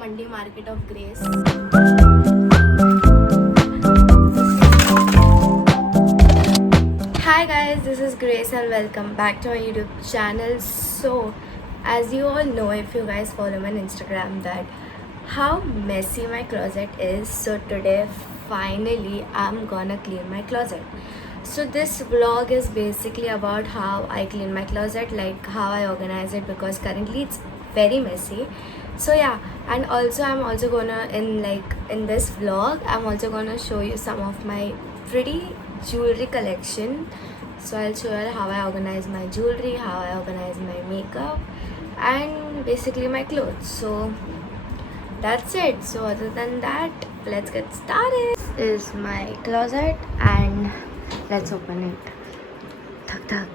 Mandi market of Grace. Hi guys, this is Grace and welcome back to my YouTube channel. So, as you all know, if you guys follow me on Instagram, that how messy my closet is. So today, finally, I'm gonna clean my closet. So this vlog is basically about how I clean my closet, like how I organize it, because currently it's very messy. So yeah, and also I'm also gonna in this vlog I'm also gonna show you some of my pretty jewelry collection. So I'll show you how I organize my jewelry, how I organize my makeup, and basically my clothes. So that's it. So other than that, let's get started. This is my closet and let's open it. Thak thak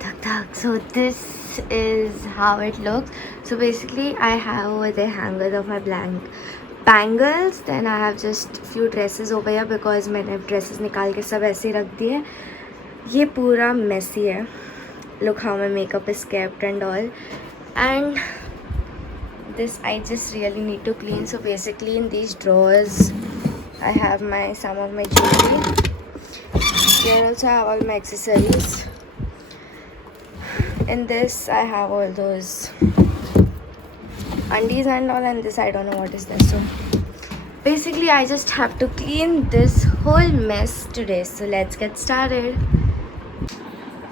thak thak. So this is how it looks. So basically I have over there hangers of my blank bangles. Then I have just few dresses over here because मैंने dresses निकाल के सब ऐसे ही रख दिए. ये पूरा messy है. Look how my makeup is kept and all. And this I just really need to clean. So basically in these drawers I have some of my jewelry. Here also I have all my accessories. In this I have all those undies and all, and this I don't know what is this. So basically I just have to clean this whole mess today. So let's get started.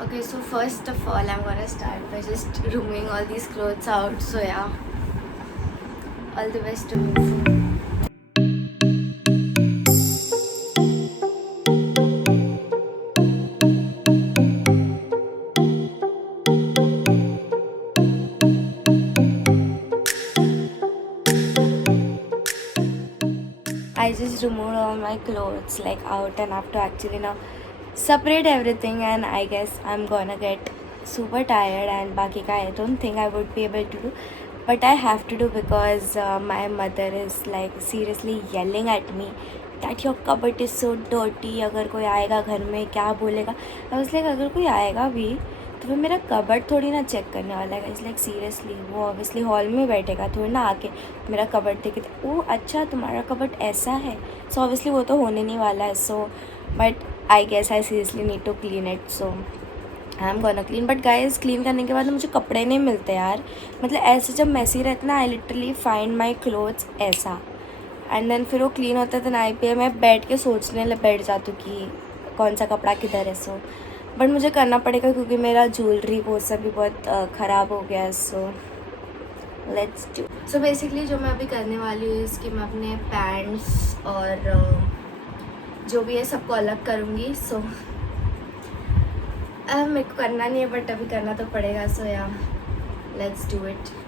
Okay, so first of all I'm gonna start by just removing all these clothes out. So yeah, all the best to me. I just removed all my clothes like out, and I have to actually now separate everything, and I guess I'm gonna get super tired, and baki ka I don't think I would be able to do, but I have to do because my mother is like seriously yelling at me that your cupboard is so dirty. अगर कोई आएगा घर में क्या बोलेगा. I was like अगर कोई आएगा भी तो वो मेरा कबर्ड थोड़ी ना चेक करने वाला है. इट्स लाइक सीरियसली वो ऑब्वियसली हॉल में बैठेगा, थोड़ी ना आके मेरा कबर्ड देखे ओ अच्छा तुम्हारा कबर्ड ऐसा है. सो ऑब्वियसली वो तो होने नहीं वाला है. So but I guess I seriously need to clean it. So I am gonna clean. But guys clean करने के बाद मुझे कपड़े नहीं मिलते यार. मतलब ऐसे जब मैसी रहता ना, I literally find my clothes ऐसा, एंड देन फिर वो क्लीन होता है. देन आई पे मैं बैठ के सोचने बैठ जाती हूँ कि कौन सा कपड़ा किधर है. सो बट मुझे करना पड़ेगा क्योंकि मेरा ज्वेलरी वो सब भी बहुत ख़राब हो गया है. So let's do. So basically जो मैं अभी करने वाली हूँ इसकी मैं अपने पैंट्स और जो भी है सबको अलग करूँगी. सो मेरे को करना नहीं है बट अभी करना तो पड़ेगा. So yeah let's do it.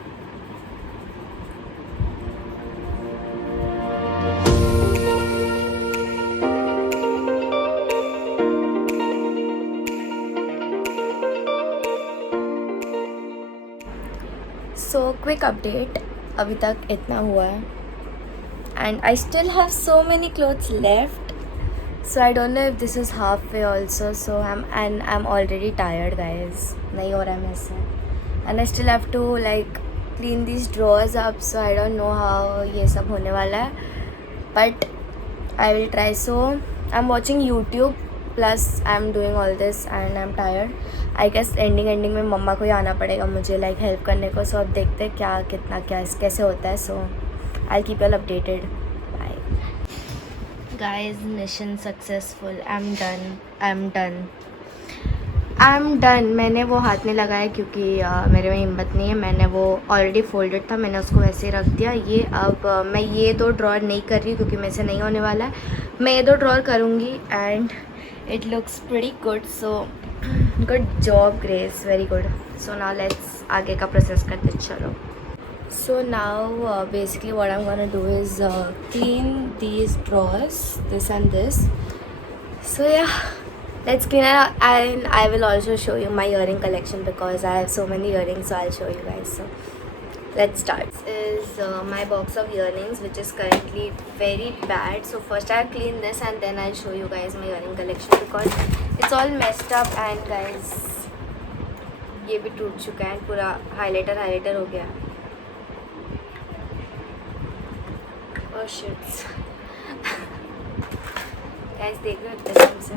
So quick update, अभी तक इतना हुआ है and I still have so many clothes left. So I don't know if this is halfway also. So I am already tired guys. नहीं हो रहा है मेरे से, and I still have to like clean this drawers up. So I don't know how ये सब होने वाला है but I will try. So I am watching YouTube plus I am doing all this and I am tired. I guess ending में मम्मा को ही आना पड़ेगा मुझे लाइक हेल्प करने को. सो अब देखते हैं क्या कितना क्या कैसे होता है. So I keep you updated. Bye guys. Mission successful. I am done. मैंने वो हाथ नहीं लगाया क्योंकि मेरे में हिम्मत नहीं है. मैंने वो ऑलरेडी फोल्डेड था, मैंने उसको वैसे ही रख दिया. ये अब मैं ये दो ड्रॉर नहीं कर रही क्योंकि मेरे से नहीं होने वाला है. मैं ये दो ड्रॉर करूँगी and it looks pretty good. So good job grace, very good. So now let's आगे का प्रोसेस करते चलो. So now basically what I'm gonna do is clean these drawers, this and this. So yeah, let's clean it, and I will also show you my earring collection because I have so many earrings. So I'll show you guys. So let's start. This is my box of earrings which is currently very bad. So first I'll clean this and then I'll show you guys my earring collection because it's all messed up. And guys ये भी टूट चुका है, पूरा हाइलाइटर हो गया. Oh shit. Guys देख रहे हो इतने टाइम से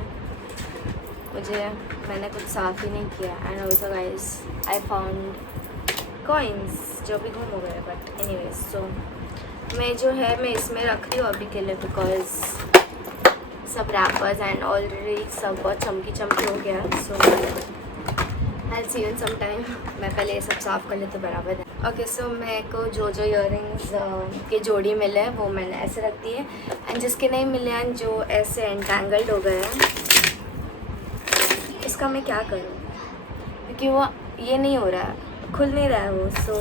मैंने कुछ साफ़ ही नहीं किया. And also guys I found coins जो भी गुम हो गए. बट एनीवेज सो मैं जो है मैं इसमें रख रही हूँ अभी के लिए बिकॉज सब रैपर्स एंड ऑलरेडी सब बहुत चमकी हो गया. सो आई सी यू इन सम टाइम. मैं पहले ये सब साफ़ कर ले तो बराबर है. ओके सो मेरे को जो इयररिंग्स के जोड़ी मिले हैं वो मैंने ऐसे रख दिए. एंड जिसके नहीं मिले हैं जो ऐसे एंटेंगल्ड हो गए हैं इसका मैं क्या करूँ क्योंकि वो ये नहीं हो रहा है, खुल नहीं रहा है वो. सो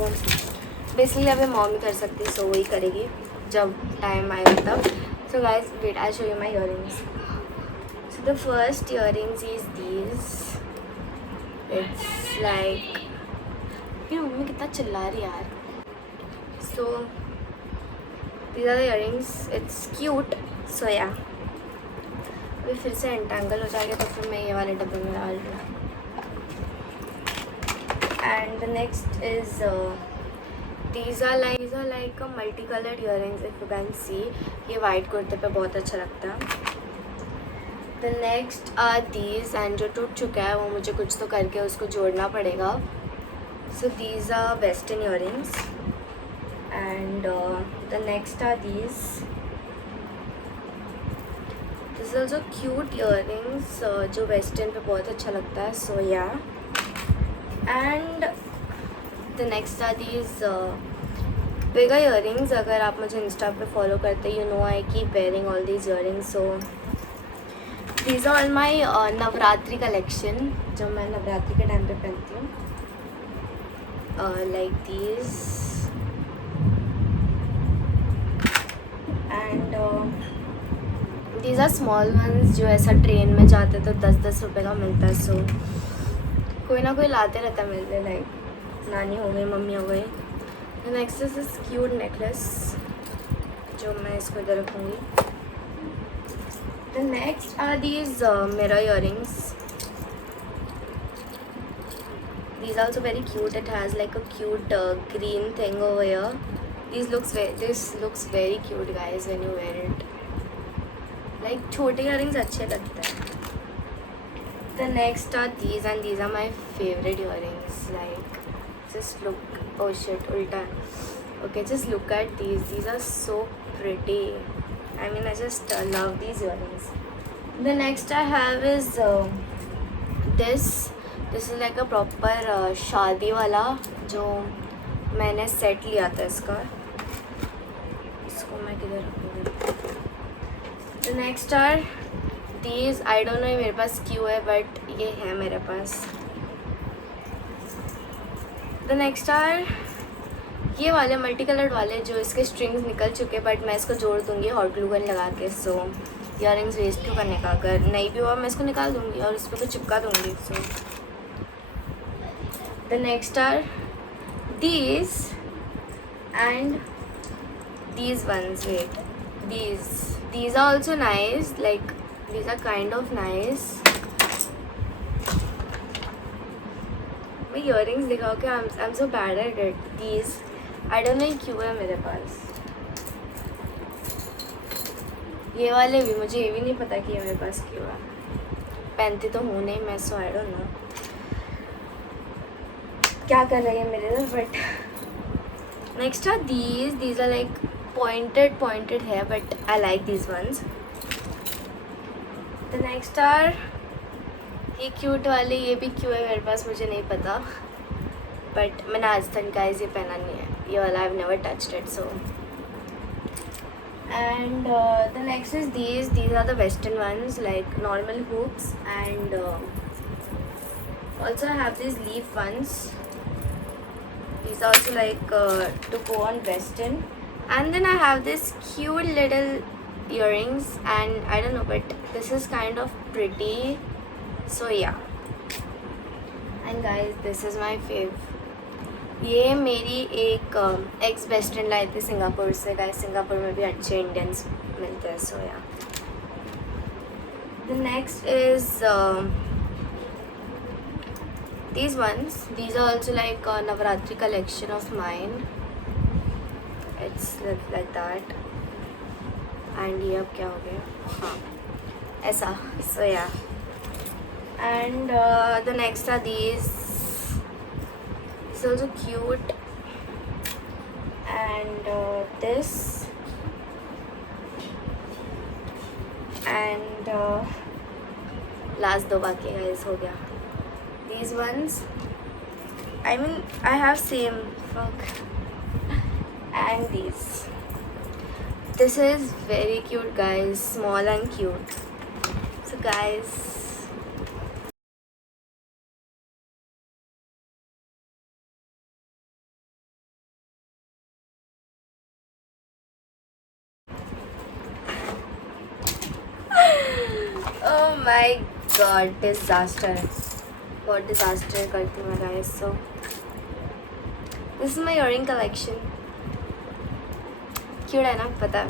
बेसिकली अभी मॉम ही कर सकती है. सो वही करेगी जब टाइम आएगा तब. So guys wait I show you my earrings. So the first earrings is these. It's like मेरी मम्मी कितना चिल्ला रही है यार. So these are the earrings. It's cute. So yeah अभी फिर से एंटेंगल हो जाएगा तो फिर मैं ये वाले डब्बे में डाल दूँ. And the next is these are like a multicolored earrings if you can see. ये वाइट कुर्ते पे बहुत अच्छा लगता है. The next are these and जो टूट चुका है वो मुझे कुछ तो करके उसको जोड़ना पड़ेगा. So these are western earrings and the next are these. This is also cute earrings जो western पे बहुत अच्छा लगता है. So yeah and the next are these bigger earrings. अगर आप मुझे इंस्टा पे फॉलो करते you know I keep wearing all these earrings. So these are all my Navratri कलेक्शन जो मैं नवरात्रि के टाइम पे पहनती हूँ. Like these and these are small ones जो ऐसा ट्रेन में जाते तो 10-10 रुपये का मिलता है. सो कोई ना कोई लाते रहता है मेरे लिए. लाइक नानी हो गई, मम्मी हो गई. Next is this cute necklace जो मैं इसको इधर रखूँगी. The next are these mirror earrings. These also very cute. It has like a cute green thing over here. This looks very cute guys when you wear it. Like छोटे earrings अच्छे लगते हैं. The next are these and these are my favourite earrings. Like just look. Oh shit, ulta. Okay, just look at these. These are so pretty. I mean I just love these earrings. The next I have is this is like a proper शादी वाला जो मैंने सेट लिया था इसका. इसको मैं किधर रखूँगी. The next are these. I don't know मेरे पास क्यों है बट ये है मेरे पास. द नेक्स्ट आर ये वाले मल्टी कलर्ड वाले जो इसके स्ट्रिंग्स निकल चुके बट मैं इसको जोड़ दूँगी हॉट ग्लू गन लगा के. सो इयररिंग्स वेस्ट क्यों करने का. अगर नहीं भी हुआ मैं इसको निकाल दूँगी और इस पर कुछ चिपका दूँगी. So the next are these and these ones. Wait these are also nice. Like these are kind of nice. Earrings दिखाओ कि I am so bad at it. These I don't no क्यों है मेरे पास. ये वाले भी मुझे ये भी नहीं पता कि ये मेरे पास क्यों है. पहनती तो हूँ नहीं मैं. सो आई डोंट नो क्या कर रही है मेरे लिए. But next are these are like pointed है but I like these ones. The next are ये क्यूट वाले. ये भी क्यों है मेरे पास मुझे नहीं पता बट मैंने आज तक गाइस ये पहना नहीं है. ये वाला I have never touched it. So and the next is these are the western ones like normal hoops and also I have these leaf ones. These are also like to go on western. And then I have this cute little earrings and I don't know but this is kind of pretty. So yeah and guys this is my fave. ये मेरी एक x best friend लाई थी सिंगापुर से. Guys Singapore में भी अच्छे इंडियंस मिलते हैं. सो या the next is these ones. These are also like a Navratri collection of mine. It's like that. And ये अब क्या हो गया, हाँ ऐसा. So yeah, and the next are these. It's also cute. And this, and last दो बाकी है, इस हो गया. These ones, I mean I have same fuck. And these, this is very cute guys, small and cute. So guys, oh my god, disaster. बहुत disaster करती हूँ मैं guys. So this is my earring collection. Cute है ना, पता है.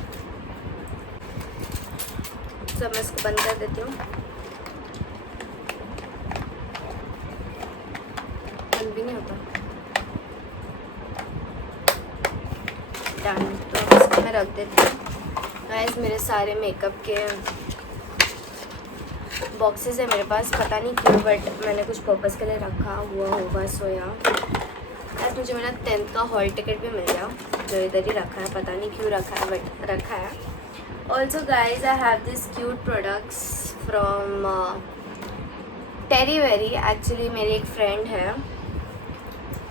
So मैं इसको बंद कर देती हूँ. बंद भी नहीं होता. डन. तो अब इसको मैं रख देती हूँ. गाइस मेरे सारे मेकअप के बॉक्सेस है मेरे पास, पता नहीं क्यों, बट मैंने कुछ पर्पज़ के लिए रखा हुआ होगा. सो यार मुझे मेरा 10th का हॉल टिकट भी मिल गया, जो इधर ही रखा है, पता नहीं क्यों रखा है, बट रखा है. Also guys I have this cute products from Terry Very. Actually मेरी एक फ्रेंड है,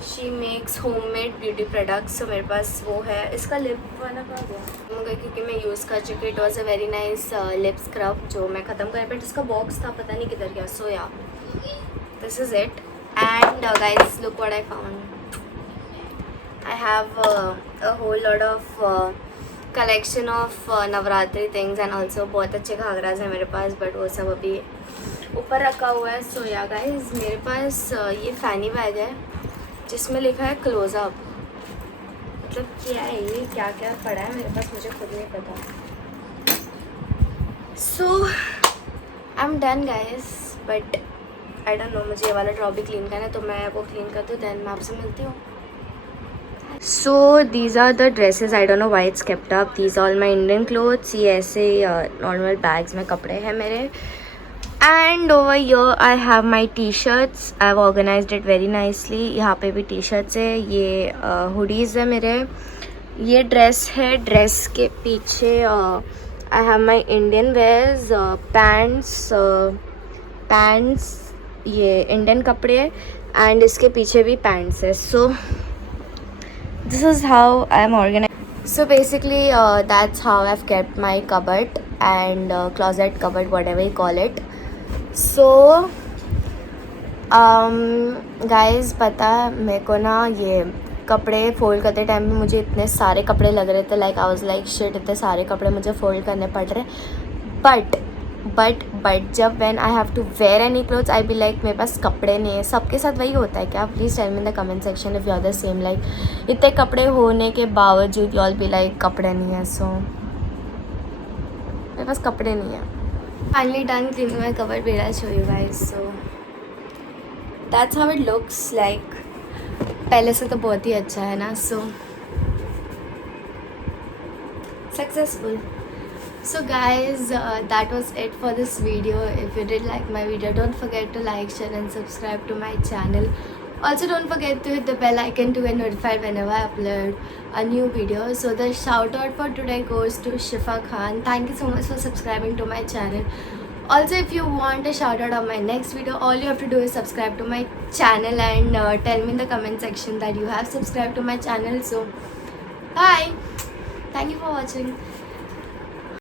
she makes homemade beauty products. So मेरे पास वो है. इसका लिप वाला कहाँ गया, क्योंकि मैं यूज़ कर चुकी. It was a very nice lip scrub जो मैं ख़त्म कर, बट इसका बॉक्स था, पता नहीं किधर गया. So yeah, this is it. And guys look what I found. I have a whole lot of collection of Navratri things and also बहुत अच्छे घाघराज हैं मेरे पास, बट वो सब अभी ऊपर रखा हुआ है. सो या गाइज मेरे पास ये फैनी बैग है जिसमें लिखा है क्लोज़अप. मतलब क्या है ये, क्या क्या पड़ा है मेरे पास, मुझे खुद नहीं पता. So I am done guys, but I don't know, मुझे ये वाला ड्रॉ भी क्लीन करना है, तो मैं वो क्लीन करती हूँ, दैन मैं आपसे मिलती हूँ. So these are the dresses. I don't know why it's kept up. These all my Indian clothes. ये ऐसे नॉर्मल बैग्स में कपड़े हैं मेरे. And over here I have my t-shirts. I've organized it very nicely. यहाँ पे भी t-shirts है. ये hoodies है मेरे. ये ड्रेस है. ड्रेस के पीछे I have my Indian wears, pants. ये इंडियन कपड़े है. एंड इसके पीछे भी पैंट्स है. सो this is how I am organized. So basically that's how I've kept my cupboard and closet cupboard, whatever you call it. So guys पता है मेरे को ना, ये कपड़े फोल्ड करते टाइम पे मुझे इतने सारे कपड़े लग रहे थे. Like I was like shit, इतने सारे कपड़े मुझे फोल्ड करने पड़ रहे. बट जब when I have to wear any clothes I be like मेरे पास कपड़े नहीं है. सबके साथ वही होता है क्या? Please tell me in the comment section if you are the same. Like इतने कपड़े होने के बावजूद यू ऑल बी लाइक कपड़े नहीं है. सो मेरे पास कपड़े नहीं है. Finally done cleaning my cupboard. Wait, I'll show you guys. So that's how it looks like. पहले से तो बहुत ही अच्छा है ना. So successful. So guys, that was it for this video. If you did like my video, don't forget to like, share and subscribe to my channel. Also don't forget to hit the bell icon to get notified whenever I upload a new video. So the shout out for today goes to Shifa Khan. Thank you so much for subscribing to my channel. Also, if you want a shout out on my next video, all you have to do is subscribe to my channel and tell me in the comment section that you have subscribed to my channel. So bye. Thank you for watching.